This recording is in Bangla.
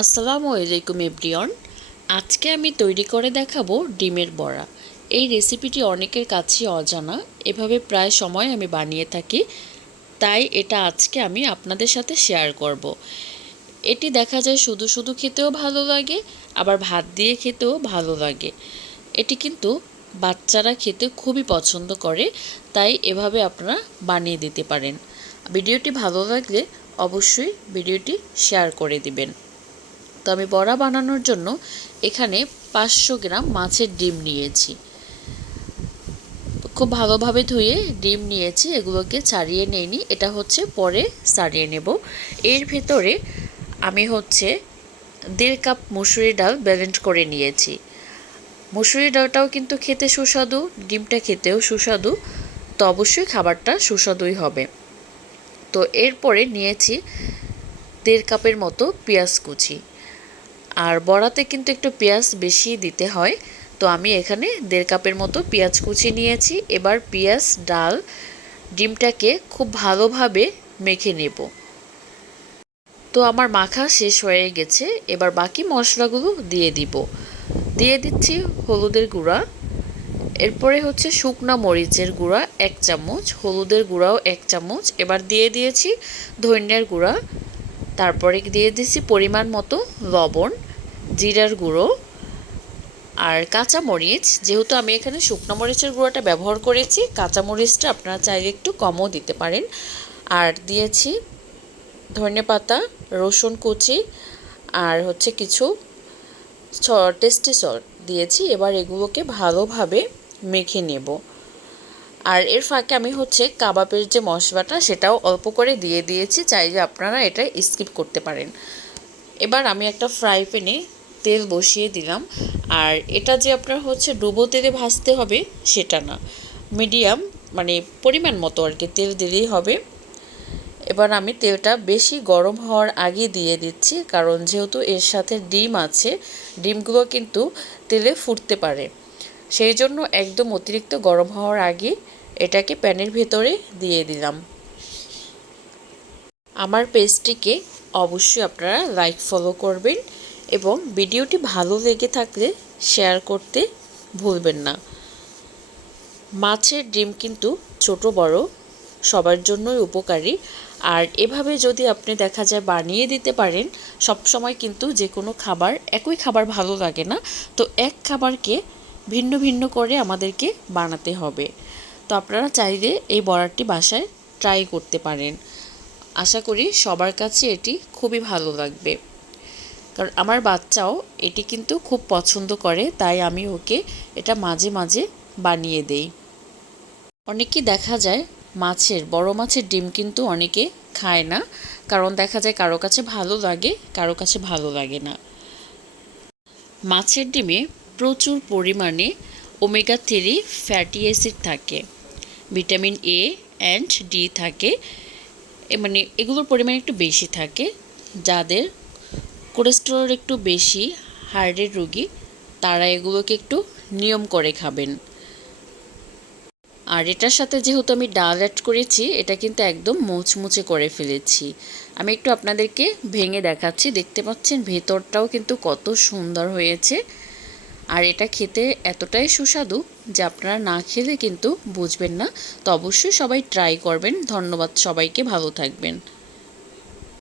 আসসালামু আলাইকুম এভরিওয়ান। আজকে আমি তৈরি করে দেখাবো ডিমের বড়া। এই রেসিপিটি অনেকের কাছেই অজানা, এভাবে প্রায় সময় আমি বানিয়ে থাকি, তাই এটা আজকে আমি আপনাদের সাথে শেয়ার করব। এটি দেখা যায় শুধু শুধু খেতেও ভালো লাগে, আবার ভাত দিয়ে খেতেও ভালো লাগে। এটি কিন্তু বাচ্চারা খেতে খুবই পছন্দ করে, তাই এভাবে আপনারা বানিয়ে দিতে পারেন। ভিডিওটি ভালো লাগলে অবশ্যই ভিডিওটি শেয়ার করে দিবেন। তো আমি বড়া বানানোর জন্য এখানে পাঁচশো গ্রাম মাছের ডিম নিয়েছি। খুব ভালোভাবে ধুয়ে ডিম নিয়েছি, এগুলোকে ছাড়িয়ে নেইনি। এটা হচ্ছে পরে ছাড়িয়ে নেব। এর ভেতরে আমি হচ্ছে দেড় কাপ মুসুরি ডাল ব্যালেন্ড করে নিয়েছি। মুসুরি ডালটাও কিন্তু খেতে সুস্বাদু, ডিমটা খেতেও সুস্বাদু, তো অবশ্যই খাবারটা সুস্বাদুই হবে। তো এরপরে নিয়েছি দেড় কাপের মতো পেঁয়াজ কুচি। আর বড়াতে কিন্তু একটু পেঁয়াজ বেশি দিতে হয়। তো আমি এখানে দেড় কাপের মতো পেঁয়াজ কুচি নিয়েছি। এবার পেঁয়াজ, ডাল, ডিমটাকে খুব ভালোভাবে মেখে নেব। তো আমার মাখা শেষ হয়ে গেছে। এবার বাকি মশলাগুলো দিয়ে দিব। দিয়ে দিচ্ছি হলুদের গুঁড়া। এরপরে হচ্ছে শুকনা মরিচের গুঁড়া এক চামচ, হলুদের গুঁড়াও এক চামচ। এবার দিয়ে দিয়েছি ধনিয়ার গুঁড়া। তারপরে দিয়ে দিয়েছি পরিমাণ মতো লবণ, জিরার গুঁড়ো আর কাঁচা মরিচ যেহেতু আমি এখানে শুকনো মরিচের গুঁড়োটা ব্যবহার করেছি কাঁচা মরিচটা আপনারা চাইলে একটু কমও দিতে পারেন। আর দিয়েছি ধনে পাতা, রসুন কুচি আর হচ্ছে কিছু টেস্টি সল্ট দিয়েছি। এবার এগুলোকে ভালোভাবে মেখে নেব। আর এর ফাঁকে আমি হচ্ছে কাবাবের যে মশলাটা, সেটাও অল্প করে দিয়ে দিয়েছি। চাইলে আপনারা এটা স্কিপ করতে পারেন। এবার আমি একটা ফ্রাই প্যানে তেল বসিয়ে দিলাম। আর এটা যে আপনার হচ্ছে ডুবো তেলে ভাজতে হবে, সেটা না। মিডিয়াম মানে পরিমাণ মতো আর কি তেল দিলেই হবে। এবার আমি তেলটা বেশি গরম হওয়ার আগে দিয়ে দিচ্ছি, কারণ যেহেতু এর সাথে ডিম আছে, ডিমগুলো কিন্তু তেলে ফুটতে পারে। সেই জন্য একদম অতিরিক্ত গরম হওয়ার আগে এটাকে প্যানের ভেতরে দিয়ে দিলাম। আমার পেজটিকে অবশ্যই আপনারা লাইক, ফলো করবেন এবং ভিডিওটি ভালো লেগে থাকলে শেয়ার করতে ভুলবেন না। মাছের ডিম কিন্তু ছোট, বড়, সবার জন্যই উপকারী। আর এভাবে যদি আপনি দেখা যায় বানিয়ে দিতে পারেন সব সময় কিন্তু যে কোনো খাবার, একই খাবার ভালো লাগে না। তো এক খাবারকে ভিন্ন ভিন্ন করে আমাদেরকে বানাতে হবে। তো আপনারা চাইলে এই বড়ারটি বাসায় ট্রাই করতে পারেন। আশা করি সবার কাছে এটি খুবই ভালো লাগবে। কারণ আমার বাচ্চাও এটি কিন্তু খুব পছন্দ করে, তাই আমি ওকে এটা মাঝে মাঝে বানিয়ে দেই। অনেকেই দেখা যায় মাছের, বড় মাছের ডিম কিন্তু অনেকে খায় না, কারণ দেখা যায় কারও কাছে ভালো লাগে, কারও কাছে ভালো লাগে না। মাছের ডিমে প্রচুর পরিমাণে ওমেগা থ্রি ফ্যাটি অ্যাসিড থাকে ভিটামিন এ অ্যান্ড ডি থাকে মানে এগুলোর পরিমাণ একটু বেশি থাকে, যাদের কোলেস্টেরল একটু বেশি হার্টের রুগী, তারা এগুলোকে একটু নিয়ম করে খাবেন। আর এটার সাথে যেহেতু আমি ডাল অ্যাড করেছি, এটা কিন্তু একদম মুচমুচে করে ফেলেছি। আমি একটু আপনাদেরকে ভেঙে দেখাচ্ছি, দেখতে পাচ্ছেন ভেতরটাও কিন্তু কত সুন্দর হয়েছে। আর এটা খেতে এতটাই সুস্বাদু যে আপনারা না খেলে কিন্তু বুঝবেন না। তো অবশ্যই সবাই ট্রাই করবেন। ধন্যবাদ সবাইকে, ভালো থাকবেন।